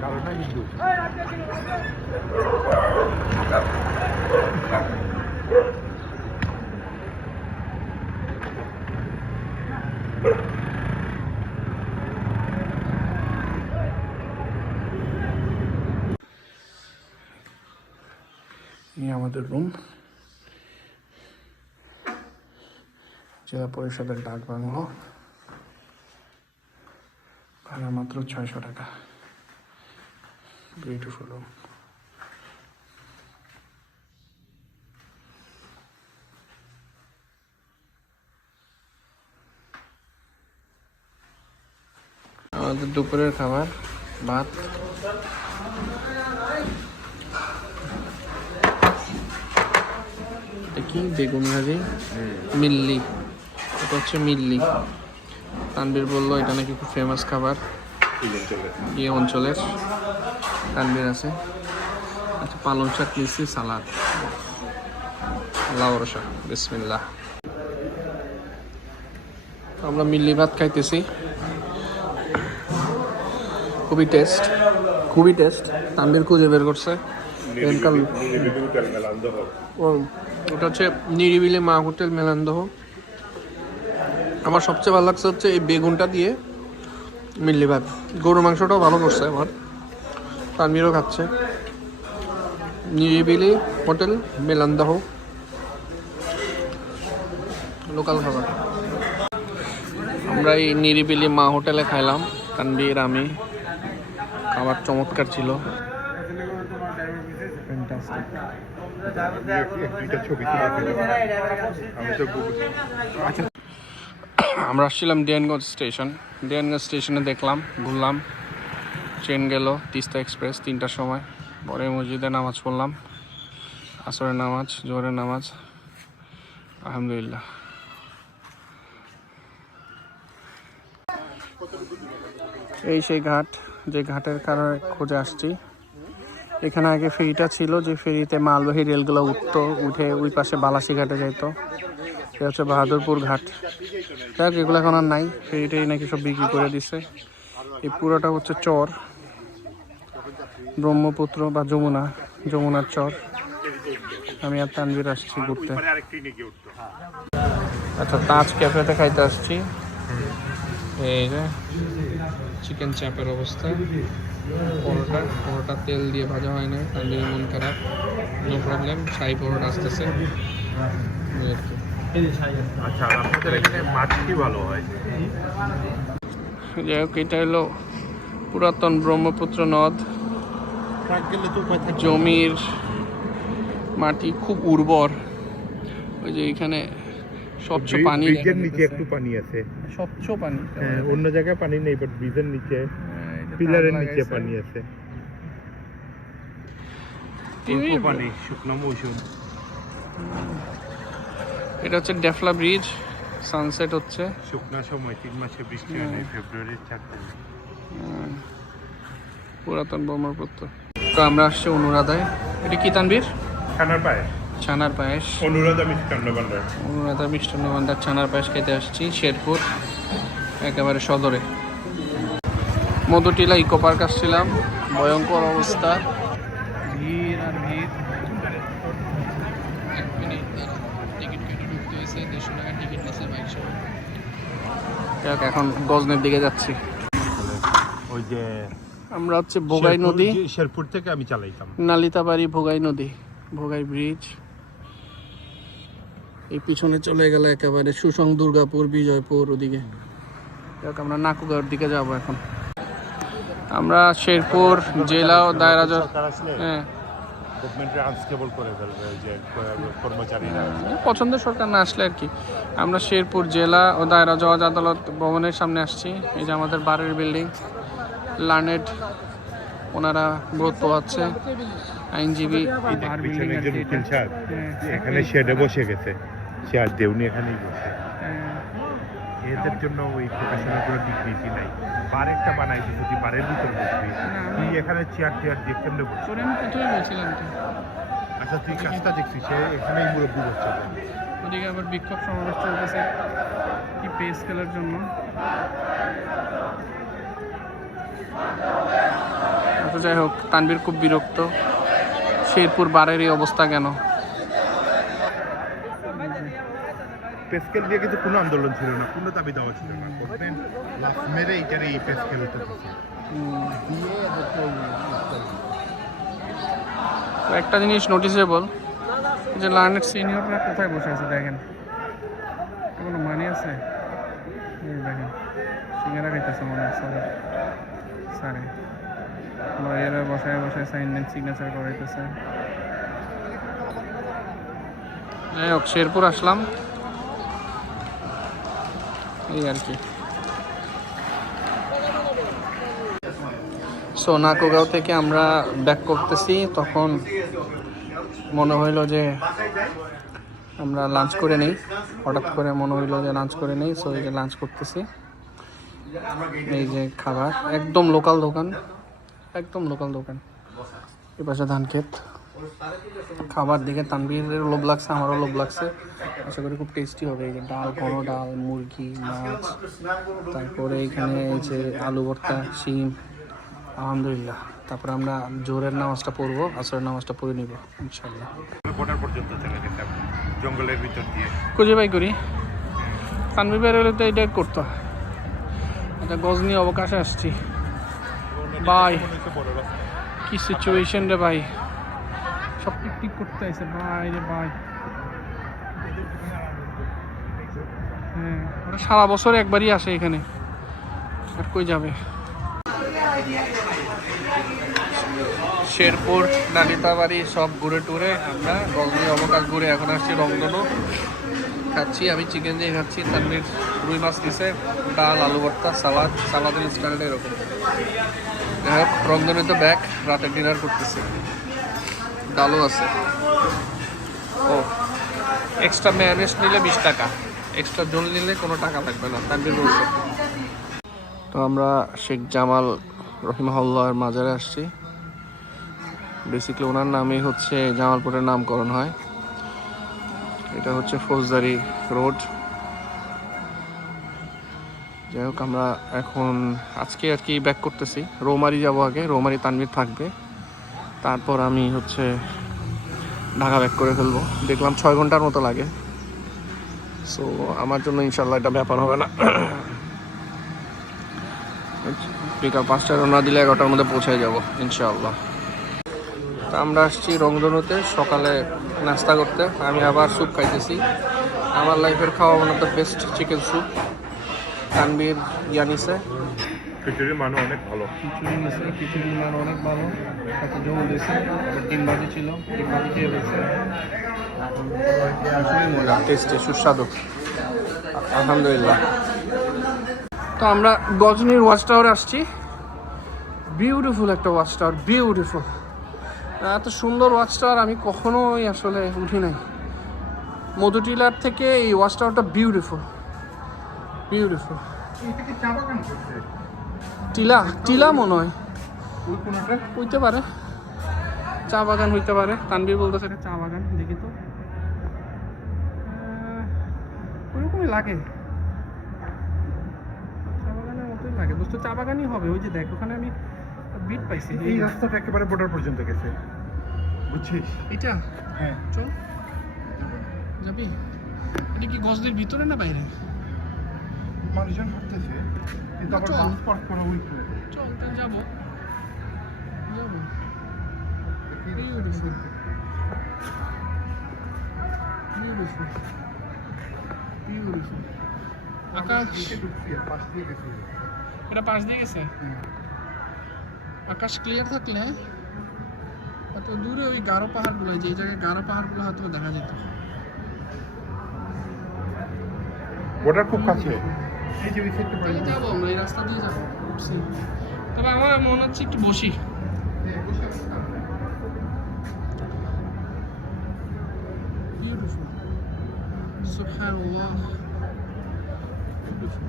কারণটা হিন্দু। আমাদের রুম, জেলা পরিষদের ডাক বাংলো, ভাড়া মাত্র 600 টাকা। Beautiful room. আমাদের দুপুরের খাবার ভাত, কি বেগুন ভাজি, মিল্লি, এটা হচ্ছে মিল্লি। তানবীর বললো এটা নাকি খুব ফেমাস খাবার এই অঞ্চলের। তানবীর আছে। আচ্ছা, পালং শাক নিচ্ছি, সালাদ, আল্লাহ ভরসা, বিসমিল্লাহ। আমরা মিল্লি ভাত খাইতেছি, খুবই টেস্ট, খুবই টেস্ট। তানবীর খুঁজে বের করছে। ওটা হচ্ছে নিরিবিলি মা হোটেল মেলান্দহ। আমার সবচেয়ে ভালো লাগছে হচ্ছে এই বেগুনটা দিয়ে মিল্লি ভাত। গরুর মাংসটাও ভালো করছে আমার, তানবীরও খাচ্ছে। নিরিবিলি হোটেল মেলান্দহ, লোকাল খাবার। আমরা এই নিরিবিলি মা হোটেলে খাইলাম, তানবীর আমি। খাবার চমৎকার ছিল। আমরা আসছিলাম ডিয়ানগঞ্জ স্টেশন। ডিয়ানগঞ্জ স্টেশনে দেখলাম, ঘুরলাম। ট্রেন গেল তিস্তা এক্সপ্রেস 3টার সময়। পরে মসজিদে নামাজ পড়লাম, আসরের নামাজ, জোহরের নামাজ, আলহামদুলিল্লাহ। এই সেই ঘাট, যে ঘাটের কারণে খুঁজে আসছি। এখানে আগে ফেরিটা ছিল, যে ফেরিতে মালবাহী রেলগুলো উঠতো, উঠে ওই পাশে বালাসি ঘাটে যাইতো। এটা হচ্ছে বাহাদুরপুর ঘাট। যাক, এগুলো এখন আর নাই, ফেরিটাই নাকি সব বিক্রি করে দিছে। এই পুরোটা হচ্ছে চর, ব্রহ্মপুত্র বা যমুনার চর। আমি আর তানবীর আসছি ঘুরতে। আচ্ছা, তাজ ক্যাফেতে খাইতে আসছি। এই যে চিকেন চাপের অবস্থা। পরোটা তেল দিয়ে ভাজা হয় না, তানবীরের মন খারাপ। নো প্রবলেম, শাহী পরোটা আসতেছে। আচ্ছা, আপনাদের এখানে মাছ কি ভালো হয়? যাই হোক, এটা হলো পুরাতন ব্রহ্মপুত্র নদ। জমির মাটি খুব উর্বর। ওই যে এখানে স্বচ্ছ পানি, ব্রিজের নিচে একটু পানি আছে, স্বচ্ছ পানি। হ্যাঁ, অন্য জায়গায় পানি নেই, বাট ব্রিজের নিচে, পিলারের নিচে পানি আছে। পানি শুকনো মৌসুম। এটা হচ্ছে ডেফলা ব্রিজ। সানসেট হচ্ছে শুকনো সময় 3 মাসে বৃষ্টি হয় না, ফেব্রুয়ারির 4 তারিখ। পুরাতন ব্রহ্মপুত্র। তো আমরা আসছি অনুরাধায়। এটা কি তানবীর? ছানার পায়েস। ছানার পায়েস, অনুরাধা মিষ্টান্ন ভান্ডার। অনুরাধা মিষ্টান্ন ভান্ডার ছানার পায়েস খেতে আসছি শেরপুর, একেবারে সদরে। মধুটিলা ইকো পার্ক আসছিলাম, ভয়ঙ্কর অবস্থা, ভিড় আর ভিড়। 1 মিনিট তারা টিকিট কেটে ঢুকতে হয়েছে, 150 টাকা টিকিট নিচ্ছে 2200। যাক, এখন গজনের দিকে যাচ্ছি। ওই যে আমরা হচ্ছে ভোগাই নদী, শেরপুর থেকে আমি চালাইতাম। নালিতাবাড়ি ভোগাই নদী, ভোগাই ব্রিজ। এই পিছনে চলে গেল একেবারে সুসং, দুর্গাপুর, বিজয়পুর ওদিকে। যাক, আমরা নাকুগাঁওর দিকে যাব এখন। আমরা শেরপুর জেলা ও দায়রা জজ, হ্যাঁ, গভর্নমেন্টের আনস্টেবল করে ফেলবে ওই যে কর্মচারীরা। পছন্দের সরকার না আসলে আর কি। আমরা শেরপুর জেলা ও দায়রা জজ আদালত ভবনের সামনে আসছি। এই যে আমাদের বাড়ির বিল্ডিং, লার্নেড ওনারা ব্রত আছে, আইনজীবী। এখানে শেডে বসে গেছে, চেয়ার দেউনি এখানেই বসে। এদের জন্য ওই প্রকাশনের কোনো ডিগনিটি নাই। বার একটা বানাইছে, যদি বারের ভিতর বসবি, তুই এখানে চেয়ার দিয়ে কেমনে বসবি? আমি কোথায় বলছিলাম তো। আচ্ছা, তুই কাজটা দেখছিস, এখানেই মুরব্বী বসছে। ওদিকে আবার বিক্ষোভ সমাবেশ চলতেছে। কি পেস খেলার জন্য। আচ্ছা যাই হোক, তানভীর খুব বিরক্ত। শেরপুর বারের এই অবস্থা কেন? পেস্কেল দিয়ে কিন্তু কোনো আন্দোলন ছিল না, কোনো দাবি দেওয়া ছিল না। গভর্নমেন্ট লাফ মেরে এইটার এই পেস্কেল হতে দিচ্ছে। একটা জিনিস নোটিসেবল, যে লার্নেড সিনিয়ররা কোথায় বসে আছে দেখেন, কোনো মানে আছে? এই দেখেন সিঙ্গারা খাইতেছে মনে হয় স্যার, স্যারে লয়ারের বসায় বসায় সাইনমেন্ট সিগনেচার করাইতেছে। যাই হোক, শেরপুর আসলাম এই আর কি। সো নাকোগাঁও থেকে আমরা ব্যাক করতেছি, তখন মনে হইলো যে আমরা লাঞ্চ করে নেই। হঠাৎ করে মনে হইলো যে লাঞ্চ করে নেই, সো এই যে লাঞ্চ করতেছি। এই যে খাবার, একদম লোকাল দোকান, একদম লোকাল দোকান। এ পাশে ধান ক্ষেত। খাবার দেখে তানভীরের লোভ লাগছে, আমারও লোভ লাগছে। আশা করি খুব টেস্টি হবে। এই যে ডাল, ঘন ডাল, মুরগি, মাছ, তারপরে এখানে এই যে আলু ভর্তা, শিম, আলহামদুলিল্লাহ। তারপরে আমরা জোহরের নামাজটা পড়বো, আসরের নামাজটা পড়ে নিব ইনশাল্লাহ। বর্ডার পর্যন্ত চলে গেছে, জঙ্গলের ভিতর দিয়ে খুঁজে বাই করি। তানভীর বের হলে তো এটা করতো। এটা গজনি অবকাশে আসছি ভাই, কি সিচুয়েশন রে ভাই, সব টিক করতে আছে ভাই রে ভাই। হ্যাঁ, ওরা সারা বছর একবারই আসে এখানে, আর কই যাবে। শেরপুর, নালিতাবাড়ি সব ঘুরে টুরে আমরা গজনি অবকাশ ঘুরে এখন আসছি রংধনু। খাচ্ছি, আমি চিকেন দিয়ে খাচ্ছি, তানভীর রুই মাছ দিছে, ডাল, আলু ভর্তা, সালাদ, সালাদের স্টাইলটা এরকম। যাই হোক, রংধনুতে ব্যাক, রাতে ডিনার করতেছি। ডালও আছে। ও, এক্সট্রা ম্যানেজ নিলে 20 টাকা, এক্সট্রা জল নিলে কোনো টাকা লাগবে না, তানভীর বলছে। তো আমরা শেখ জামাল রহিমাহুল্লাহর মাজারে আসছি। বেসিক্যালি ওনার নামই হচ্ছে জামালপুরের নামকরণ হয়। এটা হচ্ছে ফৌজদারি রোড। যাই হোক, আমরা এখন আজকে আর কি ব্যাক করতেছি। রৌমারি যাবো আগে, রৌমারি তানভীর থাকবে, তারপর আমি হচ্ছে ঢাকা ব্যাক করে ফেলবো। দেখলাম 6 ঘন্টার মতো লাগে, সো আমার জন্য ইনশাল্লাহ এটা ব্যাপার হবে না। বিকাল 5টায় রওনা দিলে 11টার মধ্যে পৌঁছে যাব ইনশাআল্লাহ। তা আমরা আসছি রংধনুতে সকালে নাস্তা করতে। আমি আবার স্যুপ খাইতেছি, আমার লাইফের খাওয়া one of the best chicken soup. Tanvir নিছে, খিচুড়ির মান অনেক ভালো। খিচুড়ি নিছে, খিচুড়ির মান অনেক ভালো, সাথে ঝোল দিয়েছে, ডিম ভাজি ছিল, ডিম ভাজি খেয়ে দিয়েছে। মজা, টেস্টি, সুস্বাদু, আলহামদুলিল্লাহ। তো আমরা গজনির ওয়াচ টাওয়ারে আসছি। বিউটিফুল একটা ওয়াচ টাওয়ার, বিউটিফুল। এত সুন্দর ওয়াচ টাওয়ার আমি কখনোই আসলে উঠি নাই। মধুটিলার থেকে এই ওয়াচ টাওয়ারটা বিউটিফুল, বিউটিফুল। টিলা, টিলা মনে হয় হইতে পারে, চা বাগান হইতে পারে। তানভীর বলতেছে এটা চা বাগান, দেখি তো ওইরকমই লাগে, চা বাগানের মতোই লাগে দোস্ত, চা বাগানই হবে। ওই যে দেখ ওখানে আমি বিট পাইছি। এই রাস্তাটা একেবারে বর্ডার পর্যন্ত গেছে, বুঝছিস? এটা হ্যাঁ, চল যাবি। এটা কি গজনির ভিতরে না বাইরে? মানুষজন হাঁটতেছে, কিন্তু আবার চল। বাস পার্ক করা উইকলে। চল তাই যাবো, যাবো। Beautiful, beautiful, beautiful. আকাশ, পাশ দিয়ে গেছে। এটা পাশ দিয়ে গেছে। আকাশ ক্লিয়ার থাকলে এত দূরে ওই গারো পাহাড়গুলো, যে জায়গায় গারো পাহাড়গুলো হয়তো দেখা যেত। বর্ডার খুব কাছে, এই যে রিসেপ্ট তাহলে যাবো আমরা, এই রাস্তা দিয়ে যাবো। তবে আমার মনে হচ্ছে একটু বসি। Beautiful. Subhanallah. Beautiful.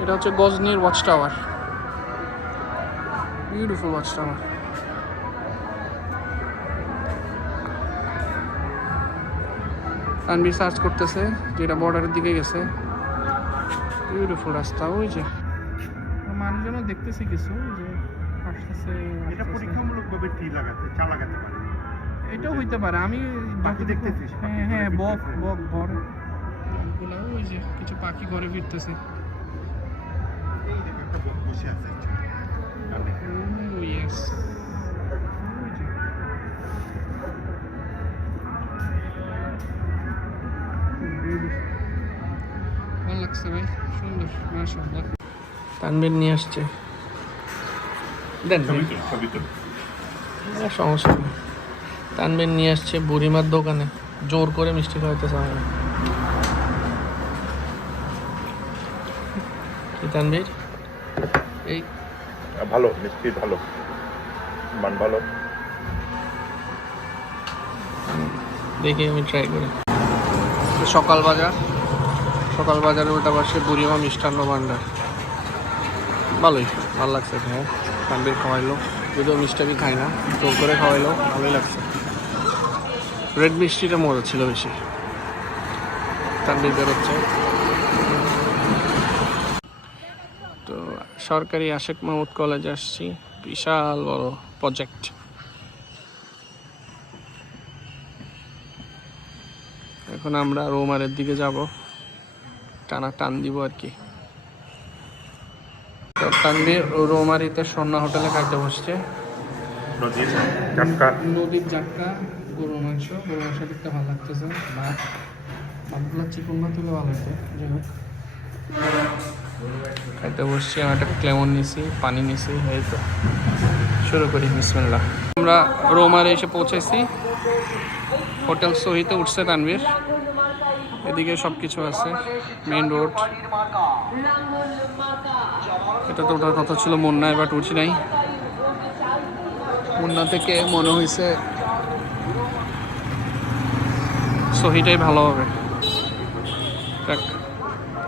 এটা হচ্ছে গজনির watch tower, beautiful watch tower. Tanvir search করতেছে, যেটা বর্ডারের দিকে গেছে। বিউটিফুল রাস্তা, ওই যে মানুষজনও দেখতেছি কিছু যে আসতেছে। এটা পরীক্ষামূলকভাবে টি লাগাতে চা লাগাতে পারে। এটাও হইতে পারে, আমি পাখি দেখতেছিস? হ্যাঁ হ্যাঁ, বক বক ঘর বকগুলো, ওই যে কিছু পাখি ঘরে ফিরতেছে। এই দেখো একটা বক বসে আছে ডানে। ও ইয়েস, ভালো লাগছে ভাই, সুন্দর মাশাআল্লাহ। তানভীর নিয়ে আসছে, দেন ছবি তো সমস্যা নেই। তানভীর নিয়ে আসছে বুড়িমার দোকানে, জোর করে মিষ্টি খাওয়াইতেছে আমার। কি তানভীর? এই ভালো মিষ্টি, ভালো মান ভালো। দেখি আমি ট্রাই করি। সকাল বাজারের ওটা পাশে বুড়িমা মিষ্টান্ন ভান্ডার, ভালোই, ভালো লাগছে। হ্যাঁ, তানভীর খাওয়াইলো, যদিও মিষ্টি খাই না, জোর করে খাওয়াইলো, ভালোই লাগছে। রেড মিষ্টিটা মজা ছিল বেশি। তানভীর বেরোচ্ছে। তো সরকারি আশেক মাহমুদ কলেজে আসছি, বিশাল বড় প্রজেক্ট। এখন আমরা রোমারের দিকে যাব, টান দিব আর কি। তো তানভীর রোমারিতে স্বর্ণা হোটেলে খাইতে বসছে। নদীর জাটকা, গরুর মাংস দেখতে ভালো লাগতেছে। ভাতগুলো চিকন ভাত হলে ভালো হতো। যাই হোক, খাইতে বসছি। আমি একটা ক্লেমন নিছি, পানি নিছি, এই তো শুরু করি। বিসমিল্লাহ। আমরা রোমারে এসে পৌঁছেছি, হোটেল সহিতে উঠছে তানভীর। এদিকে সব কিছু আছে, মেইন রোড। এটা তো ওঠার কথা ছিল মুন্নায়, বাট উঠি নাই। মুন্না থেকে মনে হয়েছে সহিটাই ভালো হবে। দেখ,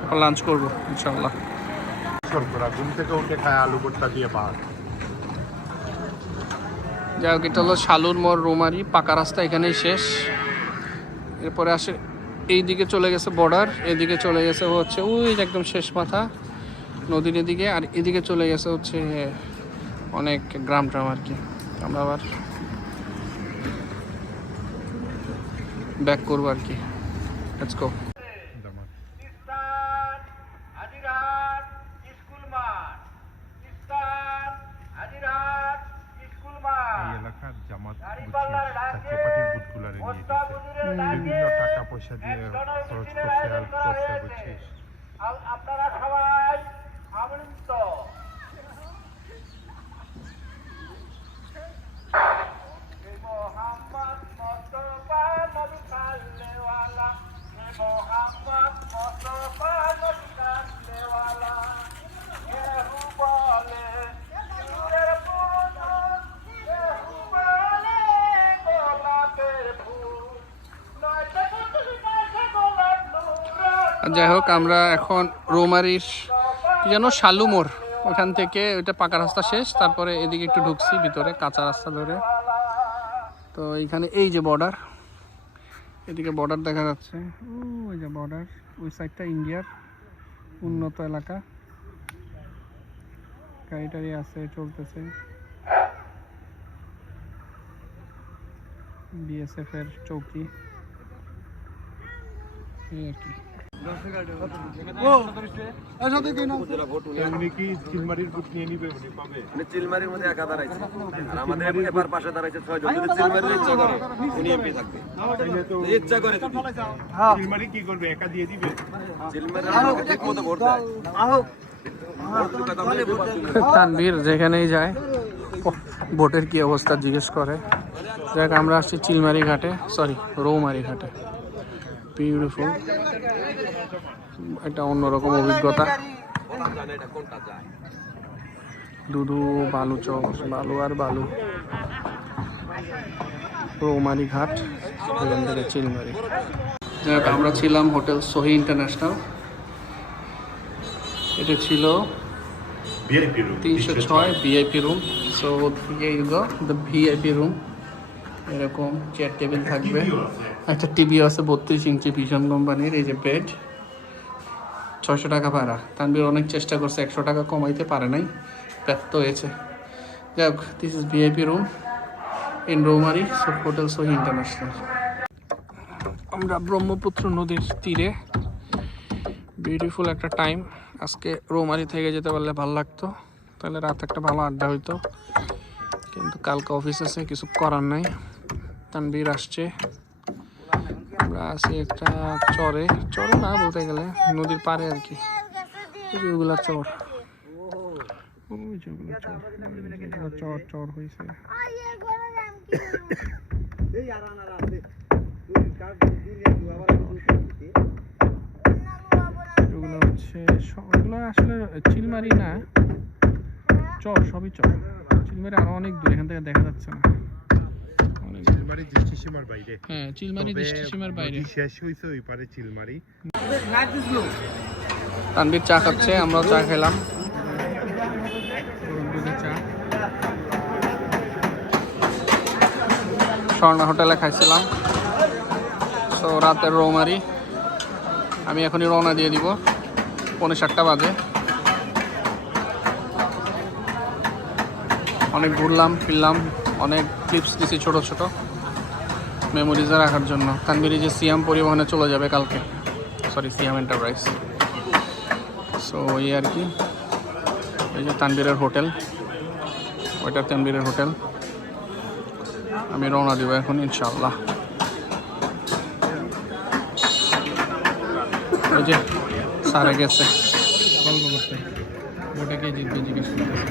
এখন লাঞ্চ করবো ইনশাল্লাহ। ঘুম থেকে উঠে খায় আলু ভর্তা দিয়ে ভাত। যাই হোক, এটা হলো শালুর মোড় রোমারি, পাকা রাস্তা এখানেই শেষ। এরপরে আসে এইদিকে চলে গেছে বর্ডার, এদিকে চলে গেছে হচ্ছে ওই যে একদম শেষ মাথা নদীর এদিকে, আর এদিকে চলে গেছে হচ্ছে অনেক গ্রাম ট্রাম আর কি। আমরা আবার ব্যাক করবো আর কি। Let's go. এলাকার জামাত জাতীয় পার্টির বুথগুলারে নিয়ে দিচ্ছে, বিভিন্ন টাকা পয়সা দিয়ে খরচ করছে, হেল্প করছে, বুঝছিস। আপনারা সবাই আমন্ত্রিত। মোহাম্মদ মুস্তাফা নবী সাল্লেওয়ালা, মোহাম্মদ মুস্তাফা নবী সাল্লেওয়ালা। কেহু বলে সুরের পুতুল, কেহু বলে গোলাপের ফুল, নয়তো পুতুল নয়তো গোলাপ নূর। যাই হোক, আমরা এখন রোমারির কি যেন শালু মোড়, ওখান থেকে ওইটা পাকা রাস্তা শেষ, তারপরে এদিকে একটু ঢুকছি ভিতরে কাঁচা রাস্তা ধরে। তো এইখানে এই যে বর্ডার, এদিকে বর্ডার দেখা যাচ্ছে, ওই যে বর্ডার, ওই সাইডটা ইন্ডিয়ার উন্নত এলাকা। গাড়ি টাড়ি আছে, চলতেছে। বিএসএফ এর চৌকি, এই আর কি। উনি কি চিলমারির বুথ নিয়ে নিবে, উনি পাবে? চিলমারির মধ্যে একা দাঁড়াইছে আর আমাদের এবার পাশে দাঁড়াইছে 6 জন। যদি চিলমারির ইচ্ছা করে উনি এমপি থাকবে, ইচ্ছা করে যদি চিলমারি কি করবে, একা দিয়ে দিবে? চিলমারির ঠিক মতো ভোট দেয়। তানভীর যেখানেই যায় ভোটের কি অবস্থা জিজ্ঞেস করে। দেখ, আমরা আসছি চিলমারি ঘাটে, সরি রৌমারি ঘাটে। বিউটিফুল, একটা অন্যরকম অভিজ্ঞতা। দুধু বালু চক, বালু আর বালু। রৌমারি ঘাট, এখান থেকে চিলমারি। যাক, আমরা ছিলাম হোটেল সহি ইন্টারন্যাশনাল। এটা ছিল VIP room 306 VIP room. So here you go, the VIP room. এরকম চেয়ার টেবিল থাকবে। একটা টিভি আছে 32 ইঞ্চি ভিশন কোম্পানির। এই যে বেড, 600 টাকা ভাড়া। তানবীর অনেক চেষ্টা করছে, 100 টাকা কমাইতে পারে নাই, ব্যর্থ হয়েছে। যাই হোক, this is VIP room in Rowmari hotel Sohi international. আমরা ব্রহ্মপুত্র নদীর তীরে, বিউটিফুল একটা টাইম। আজকে রৌমারি থেকে যেতে পারলে ভালো লাগতো, তাহলে রাত একটা ভালো আড্ডা হইতো, কিন্তু কালকে অফিস আছে, কিছু করার নাই। তানবীর আসছে, আমরা আছি একটা চরে, চরে না বলতে গেলে নদীর পাড়ে আর কি। ওইগুলা চর, ওই যেগুলো চর, চর চর হয়েছে। এগুলো হচ্ছে, ওগুলো আসলে চিলমারি না, চর, সবই চর। চিলমারি আরো অনেক দূর, এখান থেকে দেখা যাচ্ছে না। চিলমারি দৃষ্টিসীমার বাইরে। হ্যাঁ, চিলমারি দৃষ্টিসীমার বাইরে। শেষ হয়েছে ওই পারে চিলমারি। তানবীর চা খাচ্ছে, আমরাও চা খেলাম, চা। স্বর্ণা হোটেলে খাইছিলাম। তো রাতের রৌমারি, আমি এখনই রওনা দিয়ে দিব, 7:45 বাজে। অনেক ঘুরলাম ফিরলাম, অনেক ক্লিপস দিছি ছোট ছোট মেমোরিজে রাখার জন্য। তানবীর যে সিয়াম পরিবহনে চলে যাবে কালকে, সরি সিয়াম এন্টারপ্রাইজ। সো এই আর কি, এই যে তানবীরের হোটেল, ওইটা তানবীরের হোটেল। আমি রওনা দিব এখন ইনশাআল্লাহ। ওই যে সারে গেছে গল্প করতে, বোটে কে জিতবে জিজ্ঞেস করতেছে,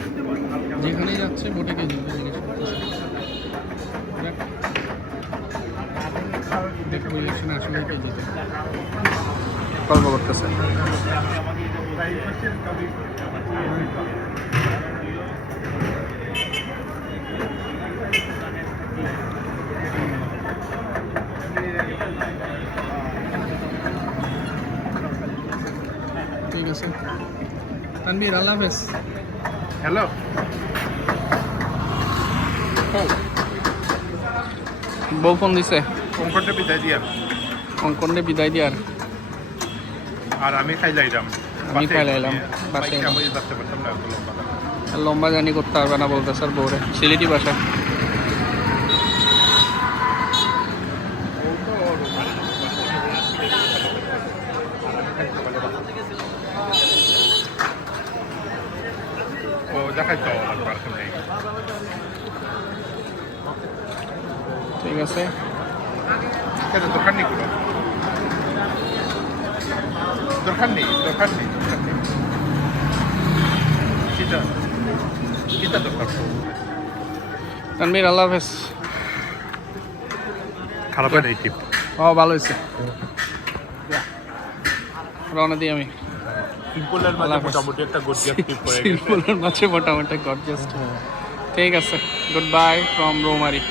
যেখানেই যাচ্ছে বোটে কে জিতবে জিজ্ঞেস করতেছে। দেখবো ইলেকশনে আসলে কে জিতে, গল্প করতেছে। ঠিক আছে তানবীর, আল্লাহ হাফেজ। হ্যালো, বউ ফোন দিছে, কঙ্কনটা বিদায় দিয়া কঙ্কনে বিদায় দিয়ার। আর আমি খাই যাইলাম, আমি খাই লাইলাম, বাসে আমি যাতে পারতাম না, এত লম্বা না। লম্বা জার্নি করতে পারবে না বলতে স্যার বউরে, সিলেটি বাসা। ও দেখাই তো লাগবার নেই। ঠিক আছে, কেন দোকান নেই কোনো? দোকান নেই, দোকান নেই, দোকান নেই। কিটা কিটা দোকান? তানবীর আল্লাহ হাফেজ। খারাপ হয় না এই টিপ? ও ভালো হয়েছে, রওনা দিই আমি। সিম্পলের মাঝে মোটামুটি একটা গর্জিয়াস টিপ হয়ে গেছে। সিম্পলের মাঝে মোটামুটি গর্জিয়াস। ঠিক আছে, গুড বাই ফ্রম রৌমারি।